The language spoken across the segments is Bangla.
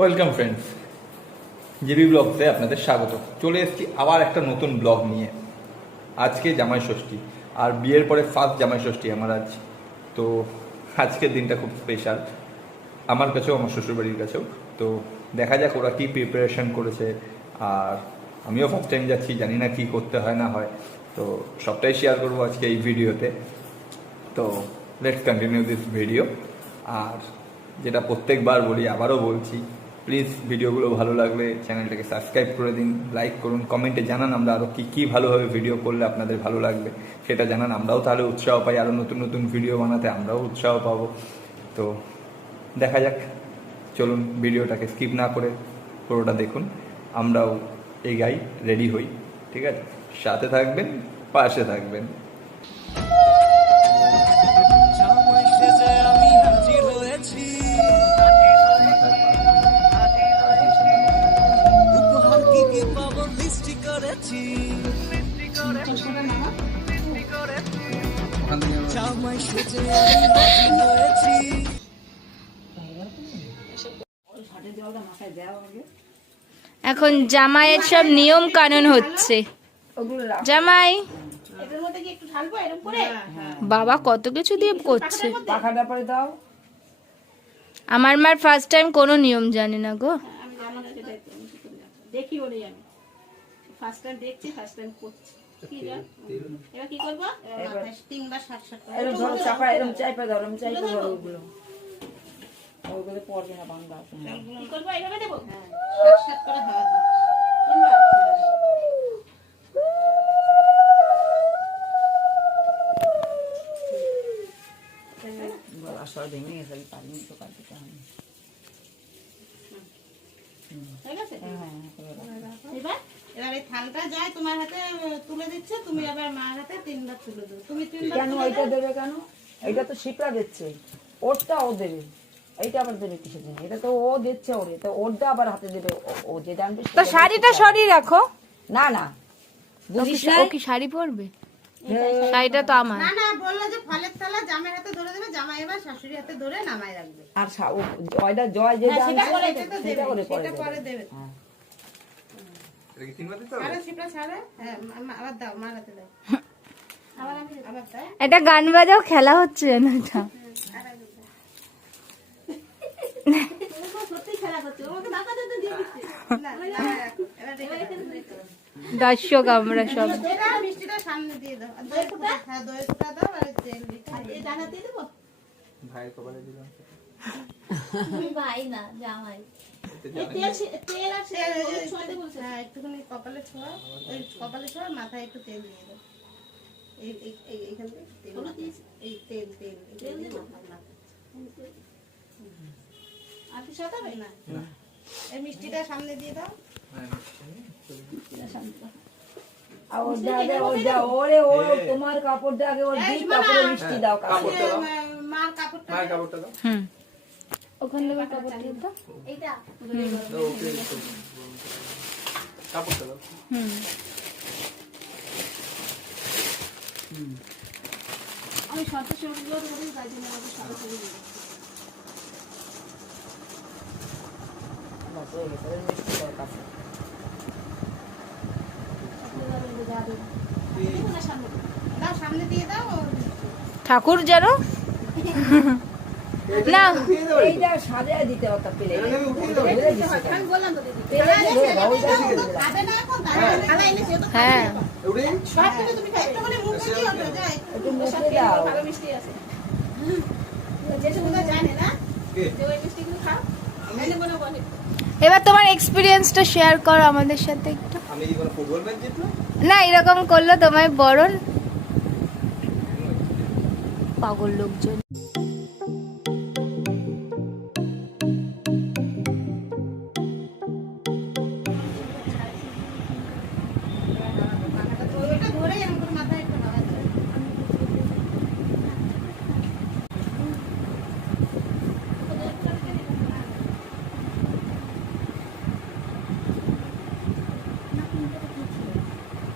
ওয়েলকাম ফ্রেন্ডস, জিবি ব্লগসে আপনাদের স্বাগত। চলে এসেছি আবার একটা নতুন ব্লগ নিয়ে। আজকে জামাই ষষ্ঠী, আর বিয়ের পরে ফার্স্ট জামাই ষষ্ঠী আমার আজ। তো আজকের দিনটা খুব স্পেশাল আমার কাছেও, আমার শ্বশুরবাড়ির কাছেও। তো দেখা যাক ওরা কী প্রিপারেশন করেছে, আর আমিও ফার্স্ট টাইম যাচ্ছি, জানি না কী করতে হয় না হয়। তো সবটাই শেয়ার করবো আজকে এই ভিডিওতে। তো লেটস কন্টিনিউ দিস ভিডিও। আর যেটা প্রত্যেকবার বলি, আবারও বলছি, প্লিজ ভিডিওগুলো ভালো লাগলে চ্যানেলটাকে সাবস্ক্রাইব করে দিন, লাইক করুন, কমেন্টে জানান আমরা আরও কী ভালোভাবে ভিডিও করলে আপনাদের ভালো লাগবে সেটা জানান। আমরাও তাহলে উৎসাহ পাই, আরও নতুন নতুন ভিডিও বানাতে আমরাও উৎসাহ পাবো। তো দেখা যাক, চলুন ভিডিওটাকে স্কিপ না করে পুরোটা দেখুন, আমরাও এগাই, রেডি হই। ঠিক আছে, সাথে থাকবেন, পাশে থাকবেন। এখন জামাইয়ের সব নিয়ম কানুন হচ্ছে। জামাই বাবা কত কিছু দিয়ে করছে। আমার মার ফার্স্ট টাইম কোনো নিয়ম জানি না গো। দেখি ওরে আমি ফার্স্ট টাইম দেখছি, ফার্স্ট টাইম করছি। কি জান এবার কি করব? এবার তিনবার শাক করে এরকম ধরো, চাপা এরকম চাইপা ধরো, আমি চাইপা ধরো ওগুলো পড়বে না বাংলা। কি করব? এইভাবে দেব। হ্যাঁ, শাক করে হাওয়া দাও তিনবার। বড় আসর ভেঙে গেছে, পানি তো কাটতে হবে। ঠিক আছে? হ্যাঁ, এবার এই থালটা যায় তোমার হাতে তুলে দিচ্ছে, তুমি আবার মার হাতে তিনবার তুলে দাও। তুমি তিনবার কেন ওইটা দেবে? কেন এটা তো শিপরা দিচ্ছে, ওরটা ও দেবে, এইটা আবার দেবে কিসের জন্য? এটা তো ও দিচ্ছে ওরে, তো ওরটা আবার হাতে দেবে ও যে জানবে। তো শাড়িটা সরিয়ে রাখো। না না, বুঝিস না, ও কি শাড়ি পরবে? শাড়িটা তো আমার। না না, বললো যে ফলের থালা জামাই হাতে ধরে দেবে, জামাই এবার শাশুড়ি হাতে ধরে নামায় রাখবে। আর ওইটা জয় যে জানবে সেটা করে দেবে। এটা গান বাজাও খেলা হচ্ছে না, এটা দর্শক আমরা সব। সামনে দিয়ে দাও, ভাই না জামাই। একটুখানি কপালে ছোঁয়া, ওই কপালে ছোঁয়া, মাথায় একটু তেল দিয়ে দাও। এইখান থেকে এই তেল আর কি সাথে না, এই মিষ্টিটা সামনে দিয়ে দাও। তোমার কাপড়টা আগে ওর দিক, কাপড়ে মিষ্টি দাও, মার কাপড়টা দাও। ওখান থেকে কাপড় দিয়ে দাও, এইটা কাপড়টা দাও। আমি শর্ত সেগুলো তোমাদের গাড়ি নিয়ে আমাকে সারা করে দিই। সামনে দিয়ে দাও ঠাকুর যেন না এইটা সাজিয়ে দিতে হবে। পেলে আমি বললাম তো দিদি, হ্যাঁ সব কিছু তুমি খাও, একটু করে মুখে দিও তো, যায় একটু মুখে দাও, ভালো মিষ্টি আছে। যেটা তোমরা জানে না যে ওই মিষ্টিগুলো খাও, আমি বলে বলে। এবার তোমার এক্সপেরিয়েন্সটা শেয়ার করো আমাদের সাথে একটু। আমি কি কোনো ফুটবল ম্যাচ জিতলাম? না, এরকম করলো তোমায় বরণ পাগল লোকজন।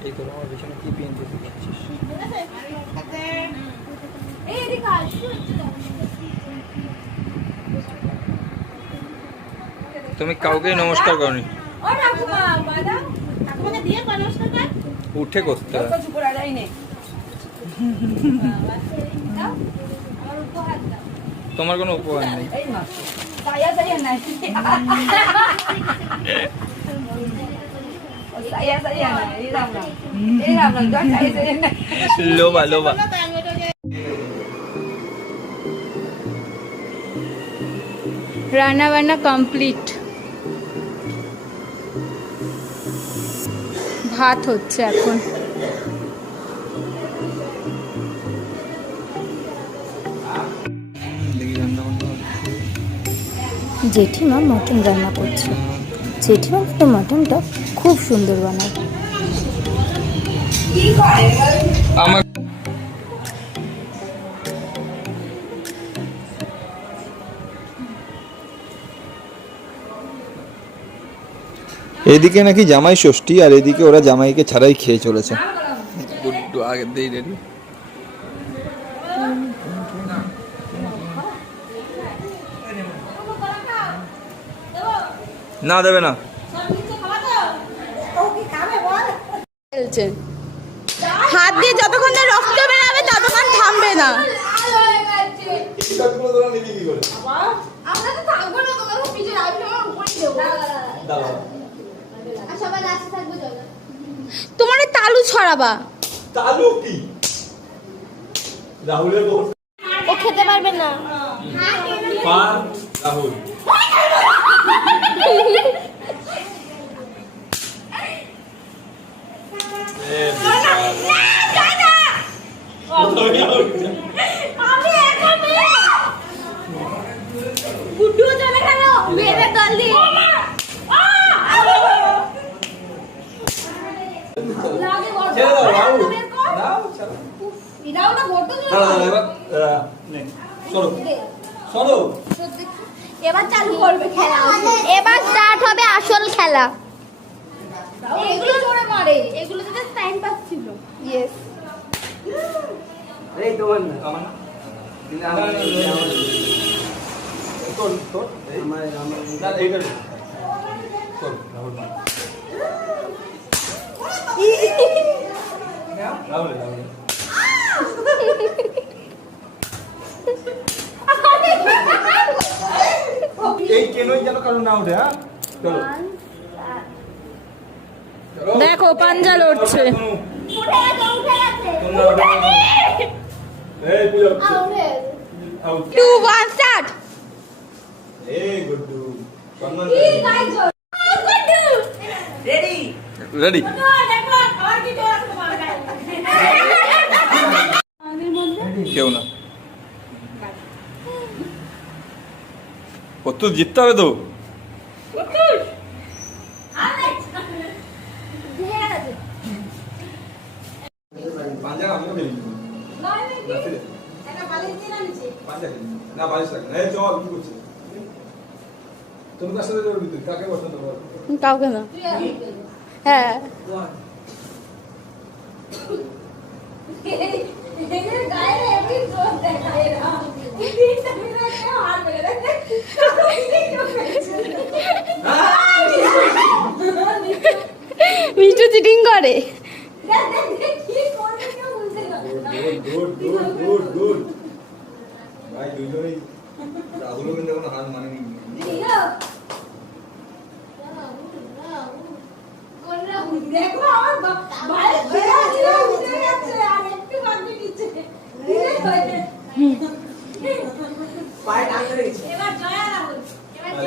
এই তো আমার পিছনে কি পিনতে যাচ্ছিস? তুমি কাউকে নমস্কার করনি, উঠে করতে হয়। তোমার কোনো উপহার নেই। লোবা লোবা। রান্না বান্না কমপ্লিট, ভাত হচ্ছে এখন। জেঠিমা মটন রান্না করছে। জেঠিমা তো মটনটা খুব সুন্দর বানায়। আমার এদিকে নাকি জামাই ষষ্ঠী, আর এদিকে ওরা জামাইকে ছাড়াই খেয়ে চলেছে। গুড্ডু আগে দেই রেডি। না দেবে না। হাত দিয়ে যতক্ষণ না রক্ত বেরাবে ততক্ষণ থামবে না। তোমার তালু ছড়াবা। তালু কি? রাহুলের বউ। ও খেতে পারবে না। পান রাহুল। গুড্ডু চলে গেল বেরে দল দিয়ে। এবার চালু করবে খেলা, এবার স্টার্ট হবে আসল খেলা। এগুলো জোরে মারে, এগুলো তো টাইম পাস ছিল। ইয়েস, এই তোমার না আমার না তোর তোর আমার না এইটা তোর রাহুল মান রাহুল রাহুল। এই কেনই যেন কারণ না উঠে। হ্যাঁ চলো দেখো পাঞ্জা লড়ছে। এই পুজো আউট 2 1 স্টার্ট। এই গুড্ডু সম্মান রেডি রেডি। কেউ না, ও তো জিততে হবে তো। পাঞ্জা আমিও খেলি পাঞ্জা খেলি না, বালিশ লাগে না। এই চল কি করছিস তুমি? কার সাথে যাবে? তুই কাকে পছন্দ কর? কাউকে না। হ্যাঁ মিঠু চিটিং করে। গুড ভাই, দুইজনেই রাহুলও কিন্তু এখন হার মানেনি। দেখো আমার বাইরে খেলা ছিল উঠে যাচ্ছে আর একটু বাকি নিচে পায়ে টান ধরে গেছে এবার জয়া রাহুল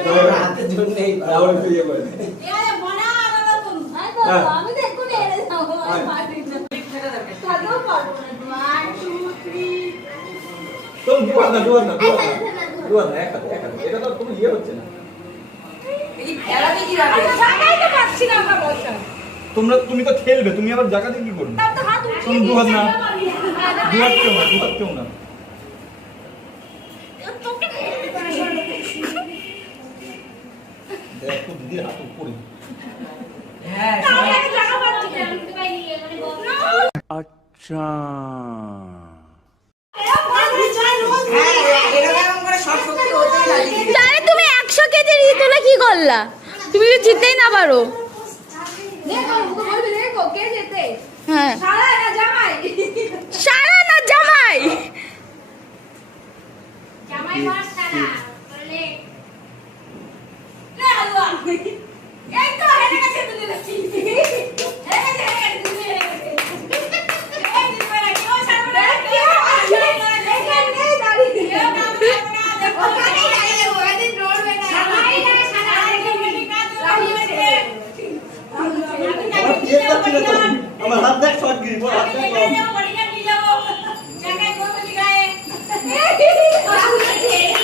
তোর হাতের জন্য নেই রাহুল একটু ইয়ে করে। এবারে বনা আলাদা তুমি আমি তো একটু এড়ে যাবো আর পারি না কাজও পারবো না 1 2 3 তোম দুয়ার না এক হাতে। এটা তো কোনো ইয়ে হচ্ছে না। এই খেলাতে কি রাখবে জায়গায় তো পাচ্ছি না আমরা বসা তুমি তো খেলবে, তুমি আবার জায়গাতে কি করবে? তার তো হাত উঠিয়ে তুমি দুহাত না, দুহাত কেউ না। দেখো দিদির হাত উপরে। হ্যাঁ আমি জায়গা পাচ্ছি না আমি তো পাইনি মানে अच्छा তাহলে তুমি 100 কেজি তুলে কি করলা? তুমি তো জিততেই না পারো। হ্যাঁ সারা না জামাই আমার হাত দেখ শর্ট গ্রিপ হাত দেখ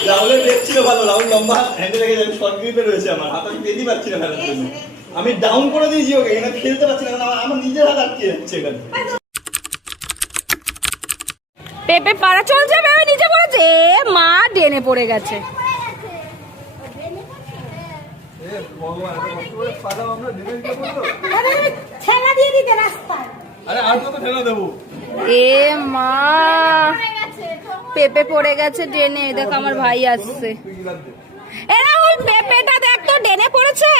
রাহুলের দেখছিল ভালো রাহুল লম্বা হ্যান্ডে লেগে যাবে শর্ট গ্রিপে রয়েছে আমার হাত আমি পেতে পারছি না ফেলার জন্য আমি ডাউন করে দিয়েছি ওকে এখানে খেলতে পারছি না কারণ আমার নিজের হাত আটকে যাচ্ছে এখানে পেপে পাড়া চলছে, পেপে নিচে পড়েছে, মা ডেনে পড়ে গেছে। এ মা পেপে পড়ে গেছে ডেনে। দেখো আমার ভাই আসছে। এরা ওই পেপেটা দেখ তো ডেনে পড়েছে।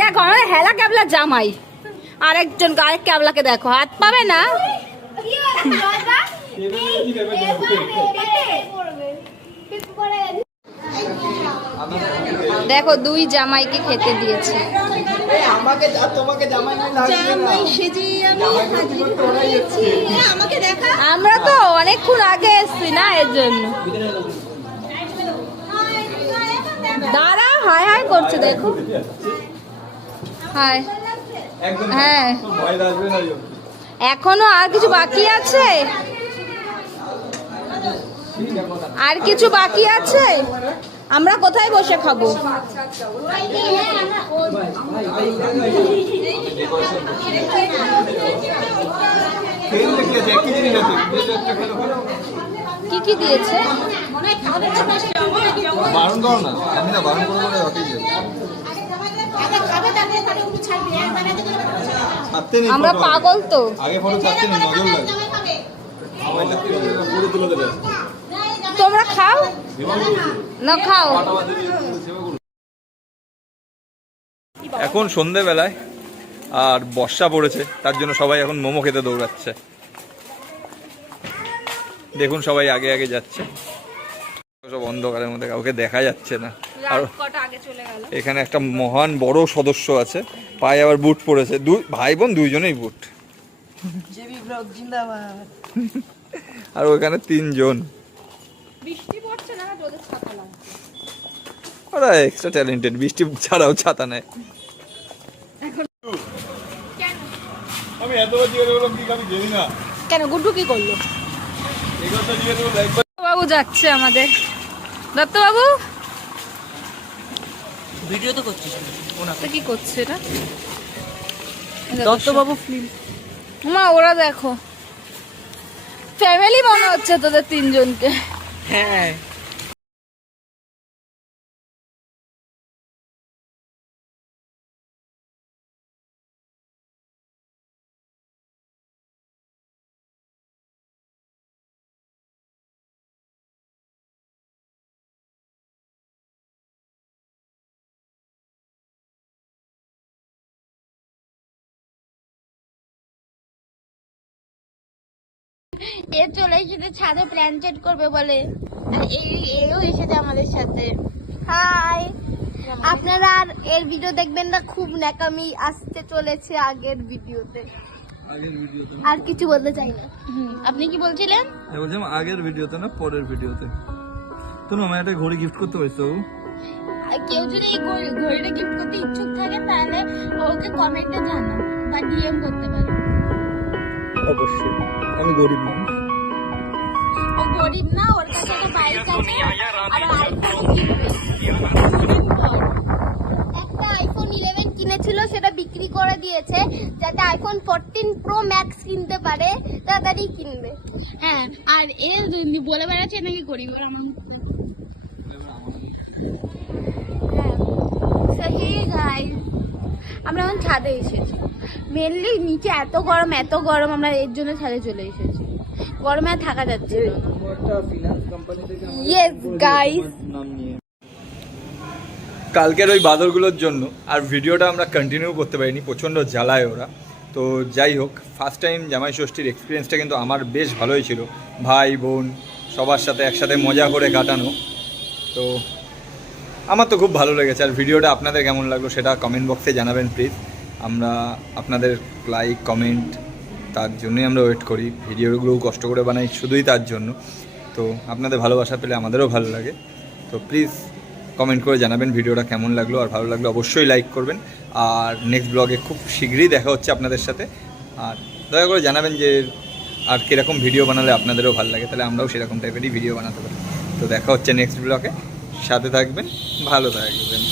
দেখো আমাদের হেলা ক্যাবলা জামাই, আরেকজন আরেক ক্যাবলাকে দেখো হাত পাবে না। দেখো দুই জামাইকে খেতে দিয়েছে। আমাকে তোমাকে জামাই আমরা তো অনেকক্ষণ আগে এসছি না, এর জন্য। দাঁড়া হাই হাই করছে দেখো। হাই হ্যাঁ এখনো আর কিছু বাকি আছে, আর কিছু বাকি আছে। আমরা কোথায় বসে খাবো? কি কি দিয়েছে? বারণ করো না, আমি না বারণ করবো না। আমরা পাগল তো। আগে ফটো ছাড়তে নেই, নজর লাগে। মোবাইলটা পুরো তুলে দেবে। তোমরা খাও না খাও। এখন সন্ধেবেলায় আর বর্ষা পড়েছে, তার জন্য সবাই এখন মোমো খেতে দৌড়াচ্ছে। দেখুন সবাই আগে আগে যাচ্ছে, সব অন্ধকারের মধ্যে কাউকে দেখা যাচ্ছে না। আর এখানে একটা মহান বড় সদস্য আছে, পায়ে আবার বুট পরেছে। ভাই বোন দুইজনেই বুট। আর ওখানে 3 জন। ওরা এক্সট্রা ট্যালেন্টেড, বৃষ্টি ছাড়াও ছাতা নেয়। আমি এতবার জিজ্ঞাসা করলাম কি খাবি, জানি না কেন গুড্ডু কি করলো? বাবু যাচ্ছে আমাদের। দত্ত বাবু ভিডিও তো করছিস তো কি করছে এটা? দত্ত বাবু ফিল্ম মা ওরা দেখো ফ্যামিলি মনে হচ্ছে তোদের 3 জনকে। হ্যাঁ এ চলে এসেছে ছাদে প্ল্যান চেট করবে বলে, এও এসেছে আমাদের সাথে। হাই, আপনারা আর এর ভিডিও দেখবেন না, খুব ন্যাকামি আসতে চলেছে আগের ভিডিওতে। আর কিছু বলতে চাই না। আপনি কি বলছিলেন? বলছিলাম আগের ভিডিওতে না, পরের ভিডিওতে। তুমি আমার একটা ঘড়ি গিফট করতে পারছো। কেউ যদি এই ঘড়িটা গিফট করতে ইচ্ছুক থাকে তাহলে ওকে কমেন্টে জানান বা ডিএম করতে পারেন। অবশ্যই, আমি গরিব মানুষ। ও গরিব না, ওর কাছে একটা বাইক আছে আর আইফোন কিনবে। একটা আইফোন 11 কিনেছিল, সেটা বিক্রি করে দিয়েছে যাতে আইফোন 14 প্রো ম্যাক্স কিনতে পারে, তাড়াতাড়ি কিনবে। হ্যাঁ, আর এ বলে বেড়াচ্ছে নাকি গরিব। আর আমার সহি আমরা এখন ছাদে এসেছি। মেনলি নিচে এত গরম, আমরা এর জন্য ছাদে চলে এসেছি। গরমে আর থাকা যাচ্ছে না। ইয়েস গাইস, কালকের ওই বাদরগুলোর জন্য আর ভিডিওটা আমরা কন্টিনিউ করতে পারিনি, প্রচণ্ড জ্বালায় ওরা। তো যাই হোক, ফার্স্ট টাইম জামাই ষষ্ঠীর এক্সপিরিয়েন্সটা কিন্তু আমার বেশ ভালোই ছিল, ভাই বোন সবার সাথে একসাথে মজা করে কাটানো। তো আমার তো খুব ভালো লেগেছে। আর ভিডিওটা আপনাদের কেমন লাগলো সেটা কমেন্ট বক্সে জানাবেন প্লিজ। আমরা আপনাদের লাইক কমেন্ট তার জন্যই আমরা ওয়েট করি, ভিডিওগুলোও কষ্ট করে বানাই শুধুই তার জন্য। তো আপনাদের ভালোবাসা পেলে আমাদেরও ভালো লাগে। তো প্লিজ কমেন্ট করে জানাবেন ভিডিওটা কেমন লাগলো, আর ভালো লাগলো অবশ্যই লাইক করবেন। আর নেক্সট ব্লগে খুব শীঘ্রই দেখা হচ্ছে আপনাদের সাথে। আর দয়া করে জানাবেন যে আর কীরকম ভিডিও বানালে আপনাদেরও ভালো লাগে, তাহলে আমরাও সেরকম টাইপেরই ভিডিও বানাতে পারি। তো দেখা হচ্ছে নেক্সট ব্লগে, সাথে থাকবেন, ভালো থাকবেন।